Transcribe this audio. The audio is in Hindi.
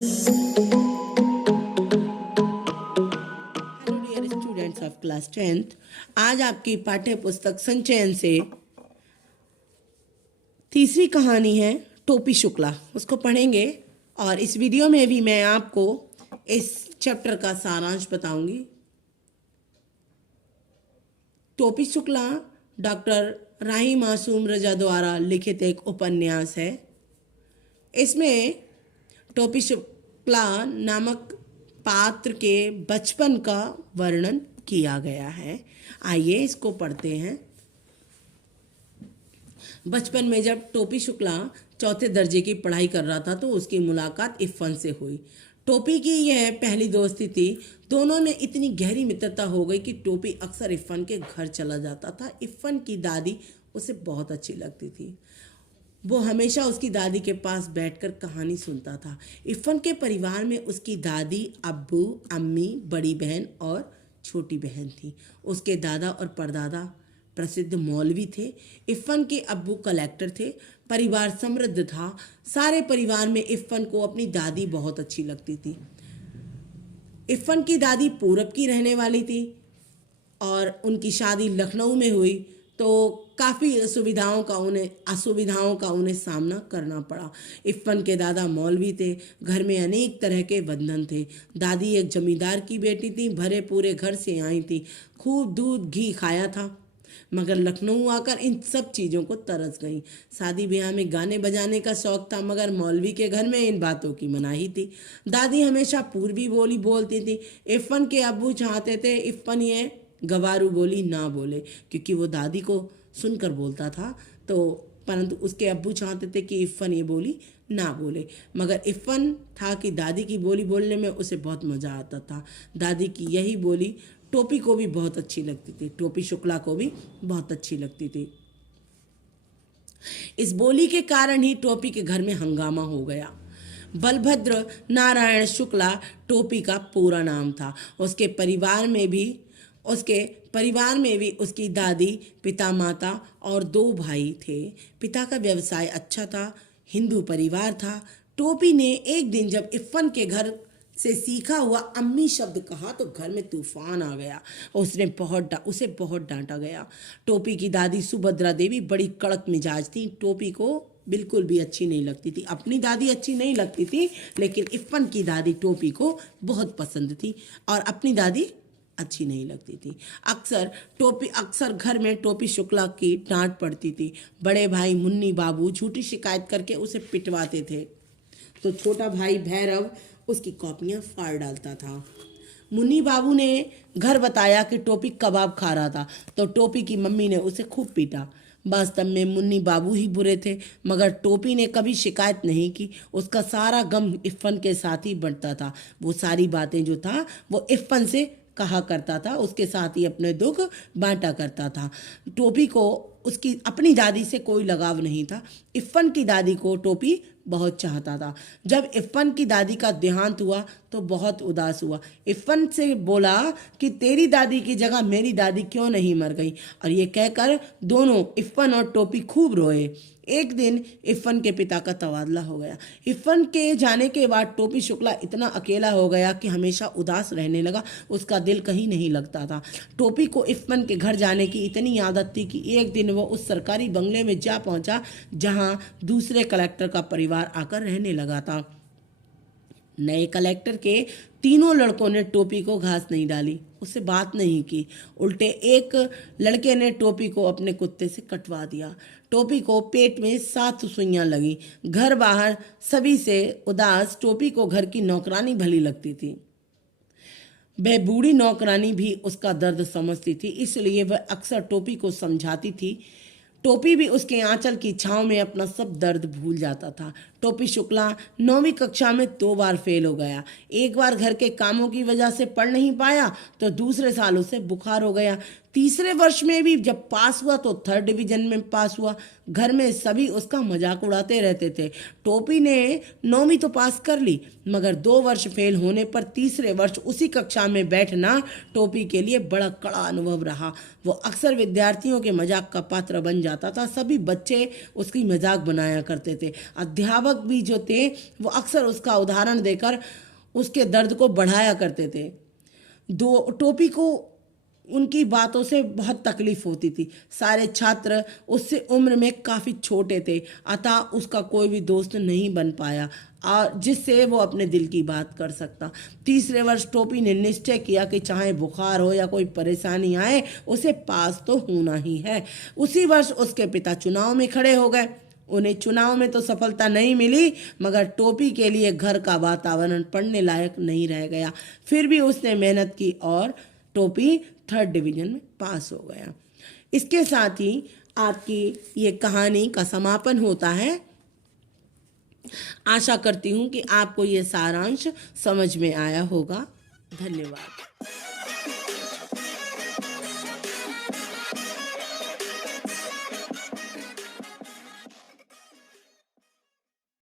Hello dear students of class 10th। आज आपकी पाठ्य पुस्तक संचयन से तीसरी कहानी है टोपी शुक्ला, उसको पढ़ेंगे। और इस वीडियो में भी मैं आपको इस चैप्टर का सारांश बताऊंगी। टोपी शुक्ला डॉक्टर राही मासूम रजा द्वारा लिखित एक उपन्यास है। इसमें टोपी शुक्ला नामक पात्र के बचपन का वर्णन किया गया है। आइए इसको पढ़ते हैं। बचपन में जब टोपी शुक्ला चौथे दर्जे की पढ़ाई कर रहा था तो उसकी मुलाकात इरफान से हुई। टोपी की यह पहली दोस्ती थी। दोनों में इतनी गहरी मित्रता हो गई कि टोपी अक्सर इरफान के घर चला जाता था। इरफान की दादी उसे बहुत अच्छी लगती थी। वो हमेशा उसकी दादी के पास बैठकर कहानी सुनता था। इरफान के परिवार में उसकी दादी, अब्बू, अम्मी, बड़ी बहन और छोटी बहन थी। उसके दादा और परदादा प्रसिद्ध मौलवी थे। इरफान के अब्बू कलेक्टर थे। परिवार समृद्ध था। सारे परिवार में इरफान को अपनी दादी बहुत अच्छी लगती थी। इरफान की दादी पूरब की रहने वाली थी और उनकी शादी लखनऊ में हुई तो काफ़ी असुविधाओं का उन्हें सामना करना पड़ा। इरफान के दादा मौलवी थे। घर में अनेक तरह के बंधन थे। दादी एक जमींदार की बेटी थी, भरे पूरे घर से आई थी, खूब दूध घी खाया था, मगर लखनऊ आकर इन सब चीज़ों को तरस गई। शादी ब्याह में गाने बजाने का शौक था, मगर मौलवी के घर में इन बातों की मनाही थी। दादी हमेशा पूर्वी बोली बोलती थी। इरफान के अब्बू चाहते थे इरफान ये गवारू बोली ना बोले, क्योंकि वो दादी को सुनकर बोलता था। परंतु उसके अब्बू चाहते थे कि इरफान ये बोली ना बोले, मगर इरफान था कि दादी की बोली बोलने में उसे बहुत मज़ा आता था। दादी की यही बोली टोपी को भी बहुत अच्छी लगती थी। टोपी शुक्ला को भी बहुत अच्छी लगती थी। इस बोली के कारण ही टोपी के घर में हंगामा हो गया। बलभद्र नारायण शुक्ला टोपी का पूरा नाम था। उसके परिवार में भी उसकी दादी, पिता, माता और 2 भाई थे। पिता का व्यवसाय अच्छा था। हिंदू परिवार था। टोपी ने एक दिन जब इरफान के घर से सीखा हुआ अम्मी शब्द कहा तो घर में तूफान आ गया। उसे बहुत डांटा गया। टोपी की दादी सुभद्रा देवी बड़ी कड़क मिजाज थी। टोपी को बिल्कुल भी अच्छी नहीं लगती थी। अपनी दादी अच्छी नहीं लगती थी, लेकिन इरफान की दादी टोपी को बहुत पसंद थी और अपनी दादी अच्छी नहीं लगती थी। अक्सर घर में टोपी शुक्ला की डांट पड़ती थी। बड़े भाई मुन्नी बाबू झूठी शिकायत करके उसे पिटवाते थे तो छोटा भाई भैरव उसकी कॉपियां फाड़ डालता था। मुन्नी बाबू ने घर बताया कि टोपी कबाब खा रहा था तो टोपी की मम्मी ने उसे खूब पीटा। वास्तव में मुन्नी बाबू ही बुरे थे, मगर टोपी ने कभी शिकायत नहीं की। उसका सारा गम इरफान के साथ ही बढ़ता था। वो सारी बातें जो था वो इरफान से कहा करता था, उसके साथ ही अपने दुख बांटा करता था। टोपी को उसकी अपनी दादी से कोई लगाव नहीं था। इरफान की दादी को टोपी बहुत चाहता था। जब इरफान की दादी का देहांत हुआ तो बहुत उदास हुआ। इरफान से बोला कि तेरी दादी की जगह मेरी दादी क्यों नहीं मर गई, और ये कहकर दोनों इरफान और टोपी खूब रोए। एक दिन इरफान के पिता का तबादला हो गया। इरफान के जाने के बाद टोपी शुक्ला इतना अकेला हो गया कि हमेशा उदास रहने लगा। उसका दिल कहीं नहीं लगता था। टोपी को इरफान के घर जाने की इतनी आदत थी कि एक दिन वो उस सरकारी बंगले में जा पहुंचा जहां दूसरे कलेक्टर का परिवार आकर रहने लगा था। नए कलेक्टर के तीनों लड़कों ने टोपी को घास नहीं डाली, उससे बात नहीं की। उल्टे एक लड़के ने टोपी को अपने कुत्ते से कटवा दिया। टोपी को पेट में 7 सुइयां लगी। घर बाहर सभी से उदास टोपी को घर की नौकरानी भली लगती थी। वह बूढ़ी नौकरानी भी उसका दर्द समझती थी, इसलिए वह अक्सर टोपी को समझाती थी। टोपी भी उसके आंचल की छांव में अपना सब दर्द भूल जाता था। टोपी शुक्ला 9वीं कक्षा में 2 बार फेल हो गया। एक बार घर के कामों की वजह से पढ़ नहीं पाया तो दूसरे साल उसे बुखार हो गया। तीसरे वर्ष में भी जब पास हुआ तो 3rd डिवीजन में पास हुआ। घर में सभी उसका मजाक उड़ाते रहते थे। टोपी ने 9वीं तो पास कर ली, मगर 2 वर्ष फेल होने पर तीसरे वर्ष उसी कक्षा में बैठना टोपी के लिए बड़ा कड़ा अनुभव रहा। वो अक्सर विद्यार्थियों के मजाक का पात्र बन जाता था। सभी बच्चे उसकी मजाक बनाया करते थे। अध्यापक अभिभावक भी जो थे वो अक्सर उसका उदाहरण देकर उसके दर्द को बढ़ाया करते थे। टोपी को उनकी बातों से बहुत तकलीफ होती थी। सारे छात्र उससे उम्र में काफ़ी छोटे थे, अतः उसका कोई भी दोस्त नहीं बन पाया और जिससे वो अपने दिल की बात कर सकता। तीसरे वर्ष टोपी ने निश्चय किया कि चाहे बुखार हो या कोई परेशानी आए, उसे पास तो होना ही है। उसी वर्ष उसके पिता चुनाव में खड़े हो गए। उन्हें चुनाव में तो सफलता नहीं मिली, मगर टोपी के लिए घर का वातावरण पढ़ने लायक नहीं रह गया। फिर भी उसने मेहनत की और टोपी 3rd डिवीजन में पास हो गया। इसके साथ ही आपकी ये कहानी का समापन होता है। आशा करती हूँ कि आपको ये सारांश समझ में आया होगा। धन्यवाद।